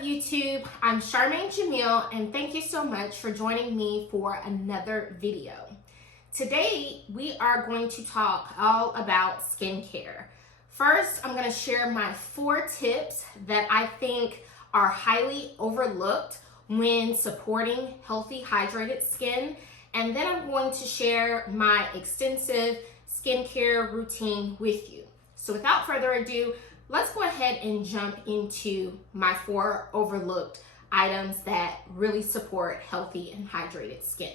up, YouTube? I'm Charmaine Jamil, and thank you so much for joining me for another video. Today, we are going to talk all about skincare. First, I'm going to share my 4 tips that I think are highly overlooked when supporting healthy, hydrated skin. And then I'm going to share my extensive skincare routine with you. So without further ado, let's go ahead and jump into my 4 overlooked items that really support healthy and hydrated skin.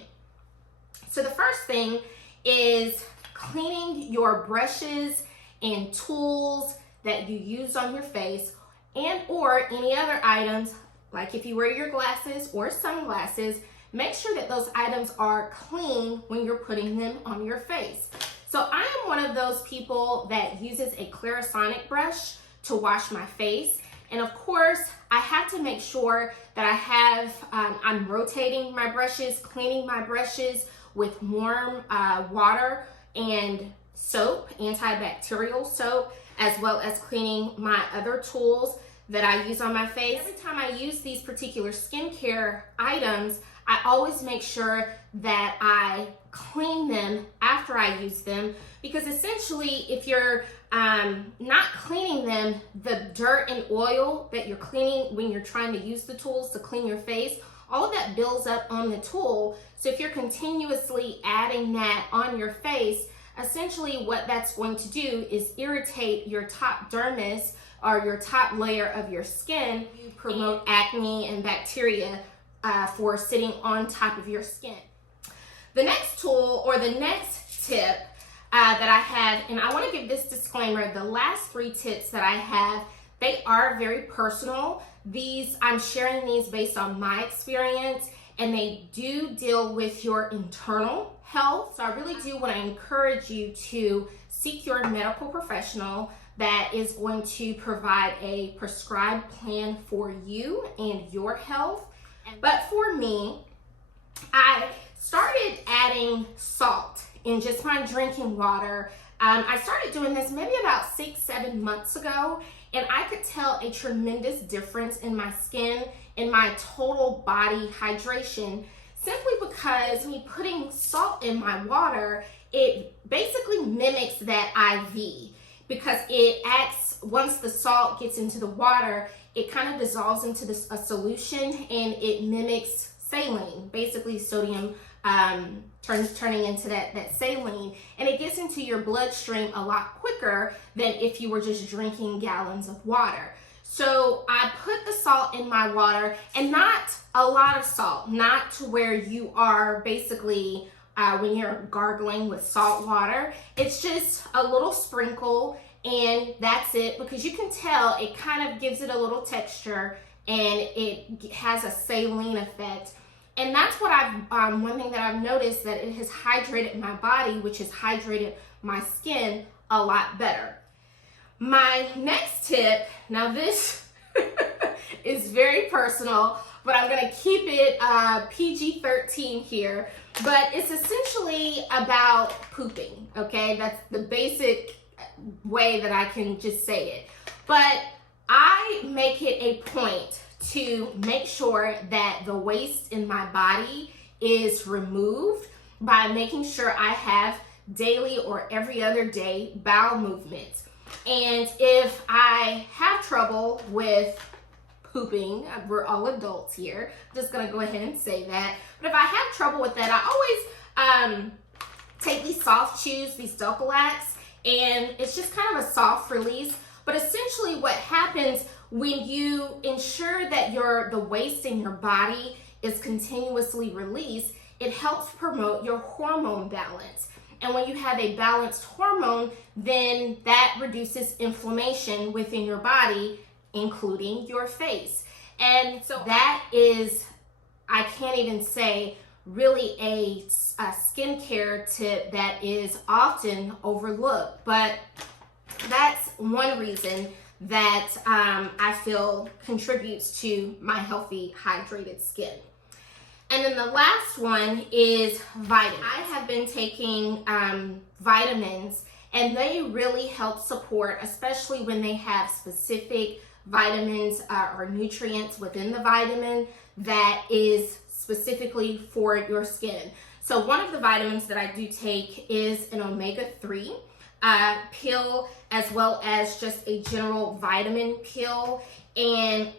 So the first thing is cleaning your brushes and tools that you use on your face and or any other items, like if you wear your glasses or sunglasses, make sure that those items are clean when you're putting them on your face. So I am one of those people that uses a Clarisonic brush to wash my face. And of course, I have to make sure that I'm rotating my brushes, cleaning my brushes with warm water and soap, antibacterial soap, as well as cleaning my other tools that I use on my face. Every time I use these particular skincare items, I always make sure that I clean them after I use them, because essentially if you're not cleaning them, the dirt and oil that you're cleaning when you're trying to use the tools to clean your face, all of that builds up on the tool. So if you're continuously adding that on your face, essentially what that's going to do is irritate your top dermis or your top layer of your skin. You promote acne and bacteria for sitting on top of your skin. The next tool or the next tip that I have, and I want to give this disclaimer, the last 3 tips that I have, they are very personal. I'm sharing these based on my experience, and they do deal with your internal health. So I really do want to encourage you to seek your medical professional that is going to provide a prescribed plan for you and your health. But for me, I started adding salt in just my drinking water. I started doing this maybe about 6-7 months ago, and I could tell a tremendous difference in my skin, in my total body hydration, simply because me putting salt in my water, it basically mimics that IV, because it acts, once the salt gets into the water, it kind of dissolves into a solution, and it mimics saline, basically sodium turning into that saline, and it gets into your bloodstream a lot quicker than if you were just drinking gallons of water. So I put the salt in my water, and not a lot of salt, not to where you are basically when you're gargling with salt water. It's just a little sprinkle, and that's it, because you can tell it kind of gives it a little texture and it has a saline effect. And that's what one thing that I've noticed, that it has hydrated my body, which has hydrated my skin a lot better. My next tip, now this is very personal, but I'm gonna keep it PG-13 here, but it's essentially about pooping, okay? That's the basic way that I can just say it. But I make it a point to make sure that the waste in my body is removed by making sure I have daily or every other day bowel movements. And if I have trouble with pooping, we're all adults here, I'm just gonna go ahead and say that, but if I have trouble with that, I always take these soft chews, these Dulcolax, and it's just kind of a soft release. But essentially what happens when you ensure that the waste in your body is continuously released, it helps promote your hormone balance. And when you have a balanced hormone, then that reduces inflammation within your body, including your face. And so that is, I can't even say, really a skincare tip that is often overlooked. But that's one reason that I feel contributes to my healthy, hydrated skin. And then the last one is vitamins. I have been taking vitamins, and they really help support, especially when they have specific vitamins or nutrients within the vitamin that is specifically for your skin. So one of the vitamins that I do take is an omega-3 pill, as well as just a general vitamin pill. And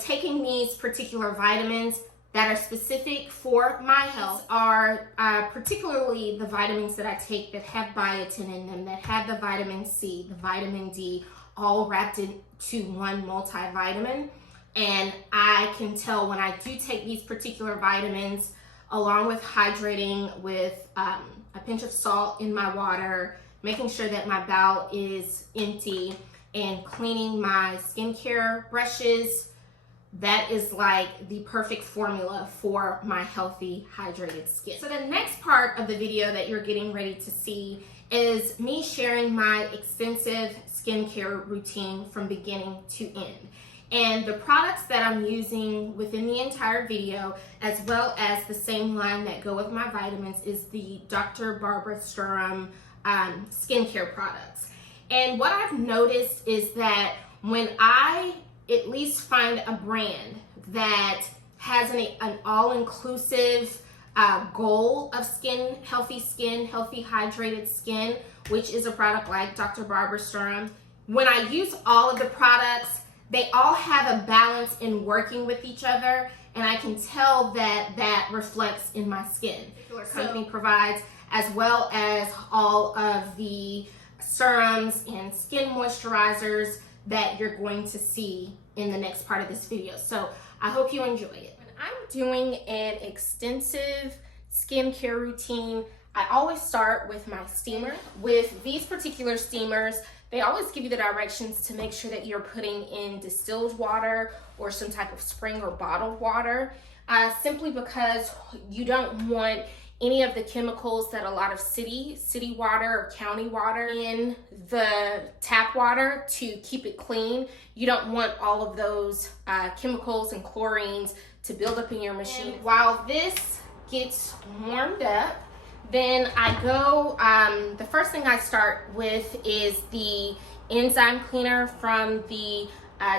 taking these particular vitamins that are specific for my health are particularly the vitamins that I take that have biotin in them, that have the vitamin C, the vitamin D, all wrapped into one multivitamin. And I can tell when I do take these particular vitamins, along with hydrating with a pinch of salt in my water, making sure that my bowel is empty, and cleaning my skincare brushes, that is like the perfect formula for my healthy, hydrated skin. So the next part of the video that you're getting ready to see is me sharing my extensive skincare routine from beginning to end. And the products that I'm using within the entire video, as well as the same line that go with my vitamins, is the Dr. Barbara Sturm skincare products. And what I've noticed is that when I at least find a brand that has an all-inclusive goal of healthy hydrated skin, which is a product like Dr. Barbara Sturm, when I use all of the products, they all have a balance in working with each other, and I can tell that reflects in my skin. The company provides, as well as all of the serums and skin moisturizers that you're going to see in the next part of this video. So I hope you enjoy it. When I'm doing an extensive skincare routine, I always start with my steamer. With these particular steamers, they always give you the directions to make sure that you're putting in distilled water or some type of spring or bottled water, simply because you don't want any of the chemicals that a lot of city water or county water in the tap water to keep it clean. You don't want all of those chemicals and chlorines to build up in your machine. And while this gets warmed up, then I go, the first thing I start with is the enzyme cleaner from the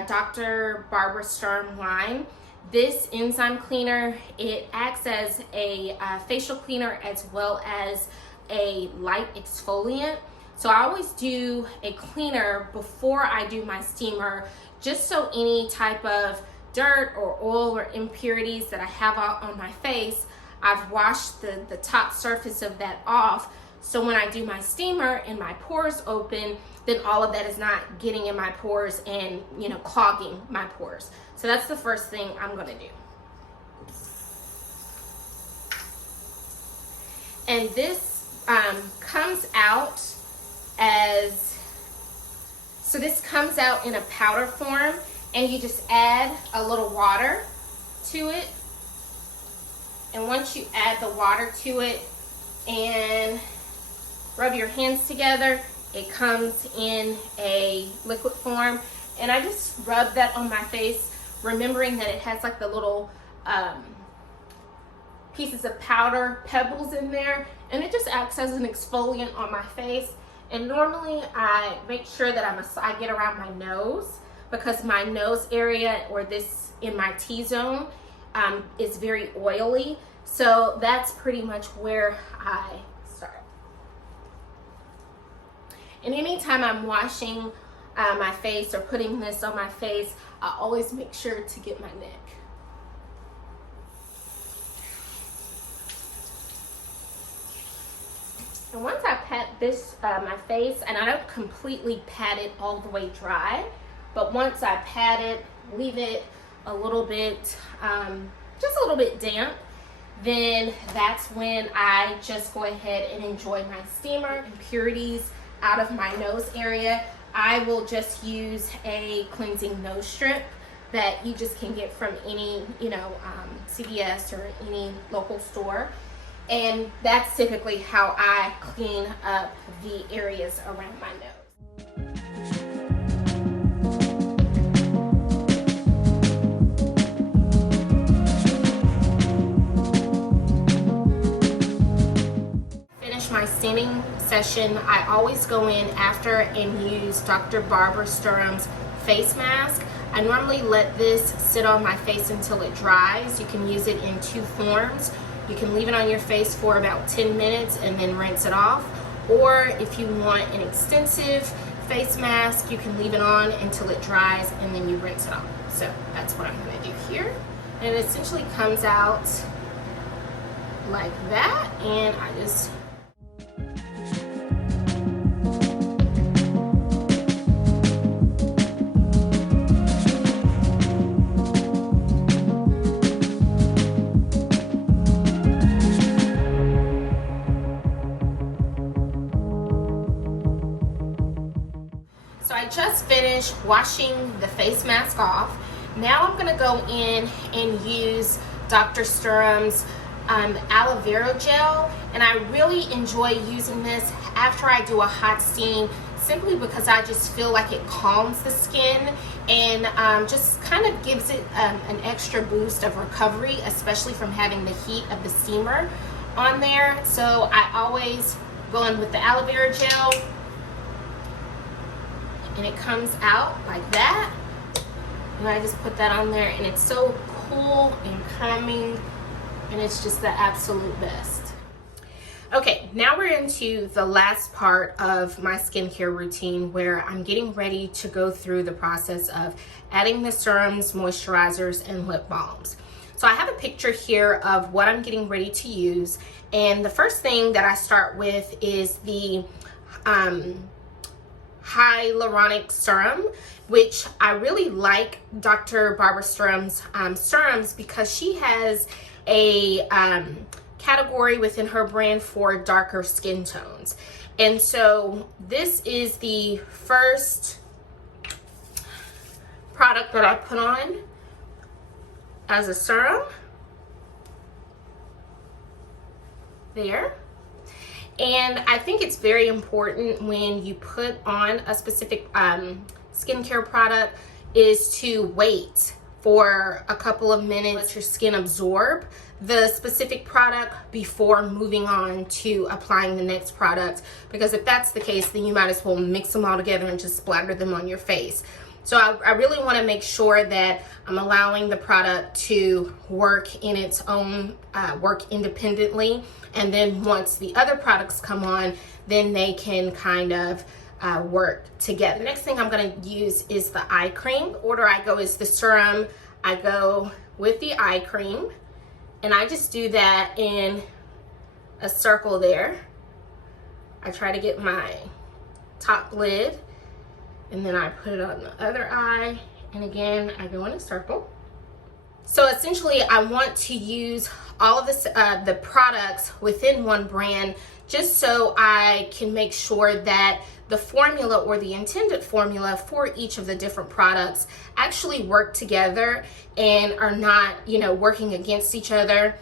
Dr. Barbara Sturm line. This enzyme cleaner, it acts as a facial cleaner as well as a light exfoliant. So I always do a cleaner before I do my steamer, just so any type of dirt or oil or impurities that I have out on my face, I've washed the top surface of that off. So when I do my steamer and my pores open, then all of that is not getting in my pores and clogging my pores. So that's the first thing I'm gonna do. And this comes out in a powder form, and you just add a little water to it. And once you add the water to it and rub your hands together, it comes in a liquid form. And I just rub that on my face, remembering that it has like the little pieces of powder pebbles in there, and it just acts as an exfoliant on my face. And normally I make sure that I get around my nose, because my nose area, or this in my T-zone, is very oily. So that's pretty much where I start. And anytime I'm washing my face or putting this on my face, I always make sure to get my neck. And once I pat this my face, and I don't completely pat it all the way dry, but once I pat it, leave it a little bit, just a little bit damp, then that's when I just go ahead and enjoy my steamer. Impurities out of my nose area, I will just use a cleansing nose strip that you just can get from any, CVS or any local store. And that's typically how I clean up the areas around my nose. My steaming session, I always go in after and use Dr. Barbara Sturm's face mask. I normally let this sit on my face until it dries. You can use it in two forms. You can leave it on your face for about 10 minutes and then rinse it off. Or if you want an extensive face mask, you can leave it on until it dries and then you rinse it off. So that's what I'm going to do here. And it essentially comes out like that, and I just just finished washing the face mask off. Now I'm gonna go in and use Dr. Sturm's aloe vera gel, and I really enjoy using this after I do a hot steam, simply because I just feel like it calms the skin and just kind of gives it an extra boost of recovery, especially from having the heat of the steamer on there. So I always go in with the aloe vera gel, and it comes out like that, and I just put that on there, and it's so cool and calming, and it's just the absolute best. Okay, now we're into the last part of my skincare routine, where I'm getting ready to go through the process of adding the serums, moisturizers, and lip balms. So I have a picture here of what I'm getting ready to use, and the first thing that I start with is the hyaluronic serum, which I really like Dr. Barbara Sturm's serums, because she has a category within her brand for darker skin tones. And so this is the first product that I put on as a serum. There. And I think it's very important when you put on a specific skincare product is to wait for a couple of minutes, let your skin absorb the specific product before moving on to applying the next product. Because if that's the case, then you might as well mix them all together and just splatter them on your face. So I really want to make sure that I'm allowing the product to work in its own, work independently. And then once the other products come on, then they can kind of work together. The next thing I'm going to use is the eye cream. The order I go is the serum. I go with the eye cream, and I just do that in a circle there. I try to get my top lid, and then I put it on the other eye, and again I go in a circle. So essentially I want to use all of this, the products within one brand, just so I can make sure that the formula or the intended formula for each of the different products actually work together and are not, you know, working against each other.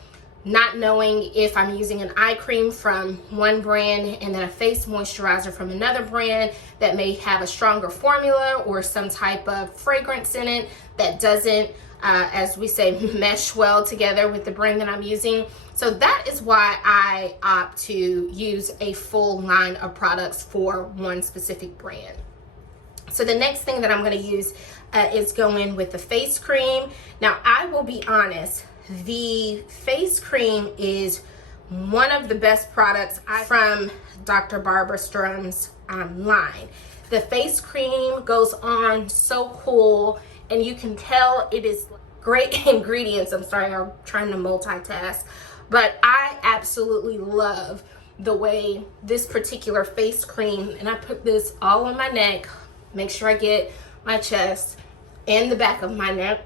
Not knowing if I'm using an eye cream from one brand and then a face moisturizer from another brand that may have a stronger formula or some type of fragrance in it that doesn't, as we say, mesh well together with the brand that I'm using. So that is why I opt to use a full line of products for one specific brand. So the next thing that I'm going to use is go in with the face cream. Now I will be honest, the face cream is one of the best products from Dr. Barbara Sturm's line. The face cream goes on so cool, and you can tell it is great ingredients. I'm sorry, I'm trying to multitask, but I absolutely love the way this particular face cream, and I put this all on my neck, make sure I get my chest and the back of my neck.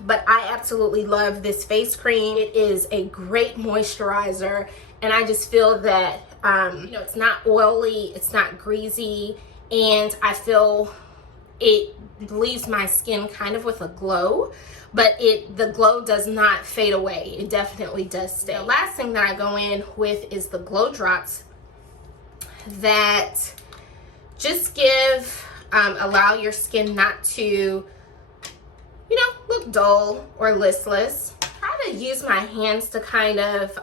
But I absolutely love this face cream. It is a great moisturizer, and I just feel that you know, it's not oily, it's not greasy, and I feel it leaves my skin kind of with a glow, but the glow does not fade away. It definitely does stay. The last thing that I go in with is the glow drops that just allow your skin not to, you know, look dull or listless. I try to use my hands to kind of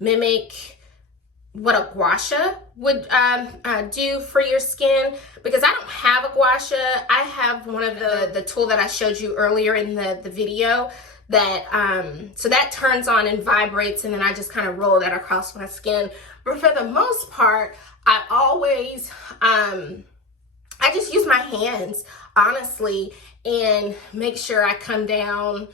mimic what a gua sha would do for your skin, because I don't have a gua sha. I have one of the tool that I showed you earlier in the video that so that turns on and vibrates, and then I just kind of roll that across my skin. But for the most part, I always I just use my hands, honestly, and make sure I come down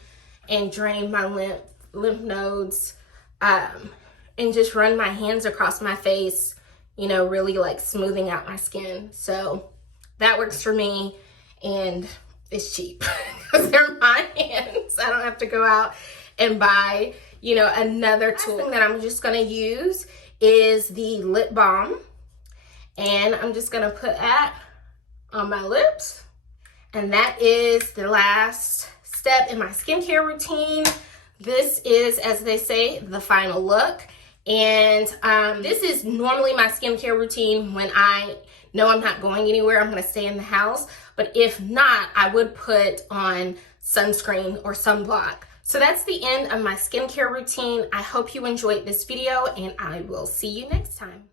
and drain my lymph nodes, and just run my hands across my face, you know, really like smoothing out my skin. So that works for me, and it's cheap because they're my hands. I don't have to go out and buy, you know, another tool. The thing that I'm just gonna use is the lip balm, and I'm just gonna put that on my lips, and that is the last step in my skincare routine. This is, as they say, the final look. And this is normally my skincare routine when I know I'm not going anywhere, I'm gonna stay in the house. But if not, I would put on sunscreen or sunblock. So that's the end of my skincare routine. I hope you enjoyed this video, and I will see you next time.